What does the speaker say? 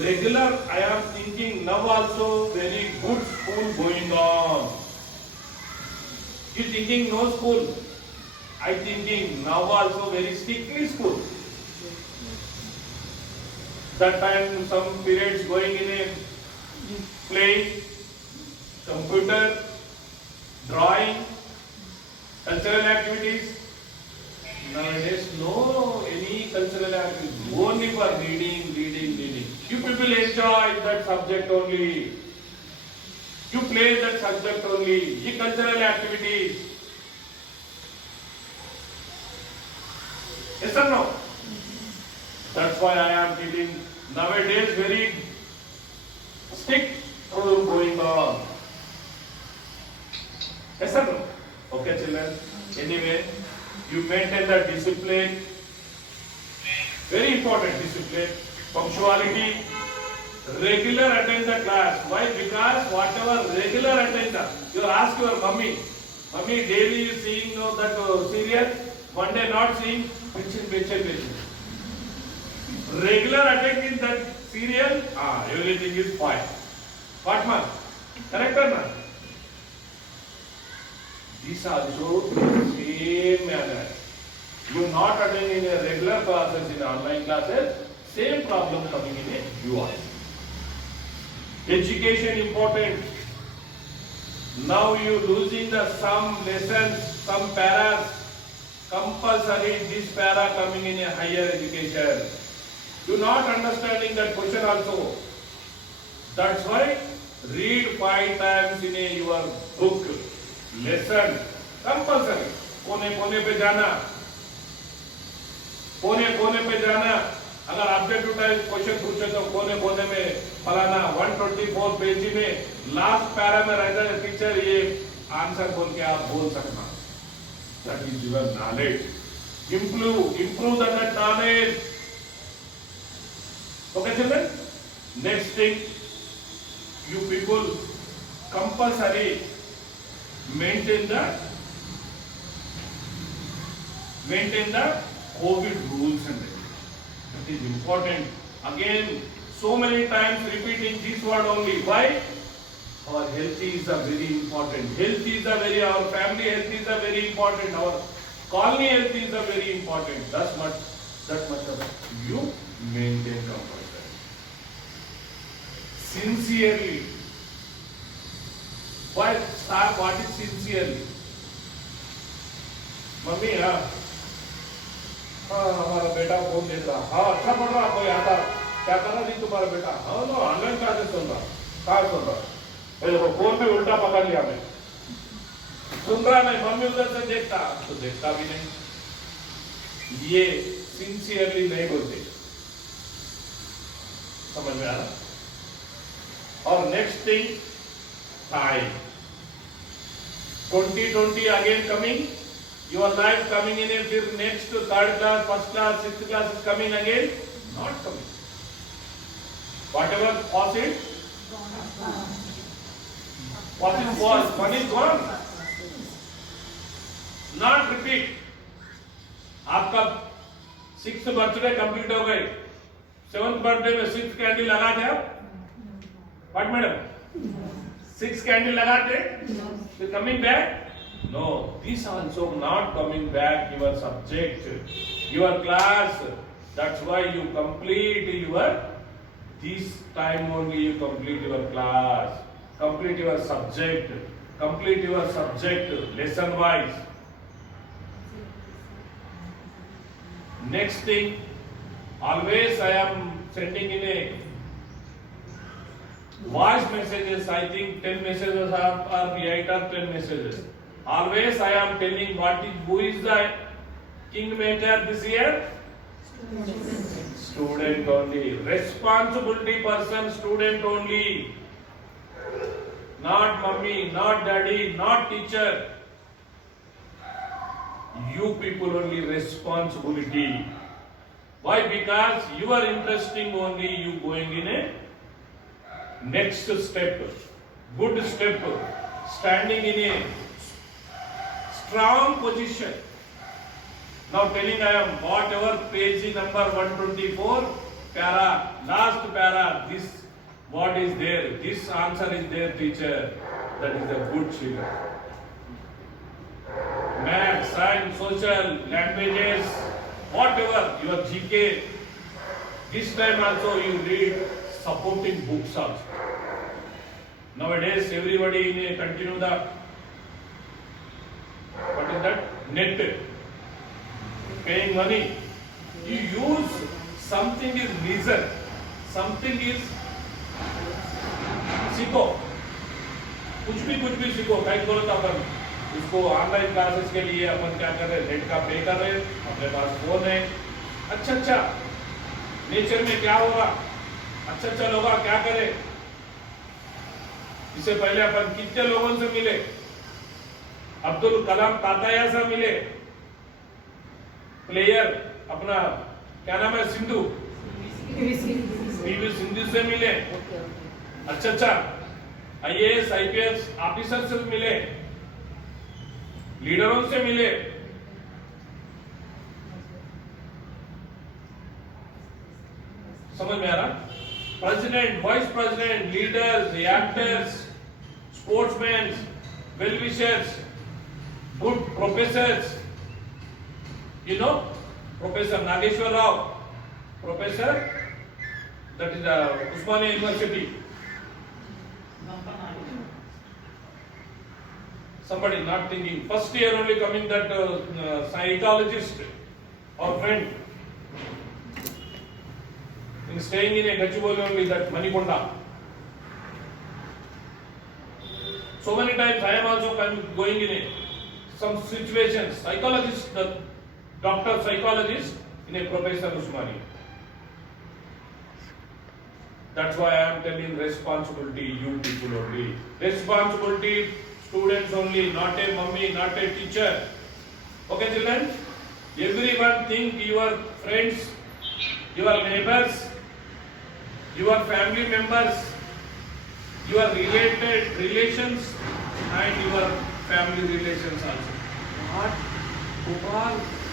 Regular, I am thinking now also very good school going on. You thinking no school? I thinking now also very strictly school. That time some periods going in a playing, computer, drawing, cultural activities. Nowadays no any cultural activities, only for reading. You people enjoy that subject only. You play that subject only. You cultural activities. Yes or no? That's why I am feeling nowadays very strict rule going on. Yes or no? Okay, children. Anyway, you maintain the discipline. Very important discipline. Punctuality. Regular attend the class. Why? Because whatever regular attender, you ask your mummy. Mummy, daily you seeing that serial. One day not seeing. Mention. Regular attending that serial. Everything is fine. What man? Correct or not? This also same manner. You not attending a regular classes in online classes, same problem coming in a UI. Education important. Now you losing the some lessons, some paras. Compulsory this para coming in a higher education. You not understanding that question also. That's why read 5 times in a your book. Lesson compulsory. कोने पे जाना, कोने पे जाना. अगर objective type question पूछे तो कोने में फलाना 124 पेज में लास्ट पैरा में रहता है टीचर ये आंसर बोल के आप बोल सकना. That is your knowledge. Improve that knowledge. Okay, children. Next thing, you people compulsory maintain the COVID rules and regulations. That is important. Again, so many times repeating this word only. Why? Our health is a very important. Our family health is a very important. Our colony health is a very important. That much of you maintain compulsory. Sincerely. Why start? What is sincerely? Mummy हमारा बेटा phone देख रहा. अच्छा पढ़ रहा कोई आता. क्या कर रहा जी तुम्हारा बेटा? नो ऑनलाइन क्लासेस सुन रहा. कहाँ सुन रहा? देखो फोन पे उल्टा पकड़ लिया मैं. सुन रहा नहीं. मम्मी उधर से देखता तो देखता भी नहीं. ये सिंसियरली नहीं बोलते. समझ में आ रहा? और next thing time. 2020 again coming. Your life coming in a next to third class, first class, sixth class is coming again. Not coming. Whatever was it? What it was, one is gone. Not repeat. आपका 6th birthday complete हो गई. 7th birthday में 6th candle लगा दे आप. What madam? 6 candle लगाते. So coming back? No. This also not coming back. Your subject, your class. That's why you complete your. This time only you complete your class. Complete your subject. Lesson wise. Next thing, always I am sending in a voice messages. I think 10 messages or 8 or 10 messages. Always I am telling who is the kingmaker this year? Student only. Responsibility person, student only. Not mummy, not daddy, not teacher. You people only responsibility. Why? Because you are interesting only you going in a next step, good step, standing in a strong position. Now telling I am whatever page number 124, para, last para, this what is there, this answer is there, teacher. That is a good children. Math, science, social, languages, whatever, your GK. This time also you read supporting books also. Nowadays everybody in continue the, what is that? Net. Paying money. You use something is reason, something is सीखो, कुछ भी सीखो. कहीं करो तो अपन उसको online classes के लिए अपन क्या कर रहे हैं, नेट का पे कर रहे हैं, अपने पास फोन है. अच्छा नेचर में क्या होगा, अच्छा होगा, क्या करें. इससे पहले अपन कितने लोगों से मिले, अब्दुल कलाम ताताया से मिले, प्लेयर अपना क्या नाम है, सिंधु, पीवी सिंधु से मिले. अच्छा आईएएस आईपीएस ऑफिसर से मिले, लीडरों से मिले. समझ में आ रहा. President, vice president, leaders, actors, sportsman, well wishers, good professors. You know, Professor Nageshwar Rao, Professor, that is Usmania University. Somebody not thinking. First year only coming that psychologist or friend. In staying in a Gachibowli only, that Manikonda. So many times I am also going in some situations. Psychologist, the doctor psychologist in a Professor Usmania. That's why I am telling responsibility, you people only. Responsibility, students only, not a mummy, not a teacher. Okay, children? Everyone think your friends, your neighbors, your family members, your related relations, and your family relations also. Not Gopal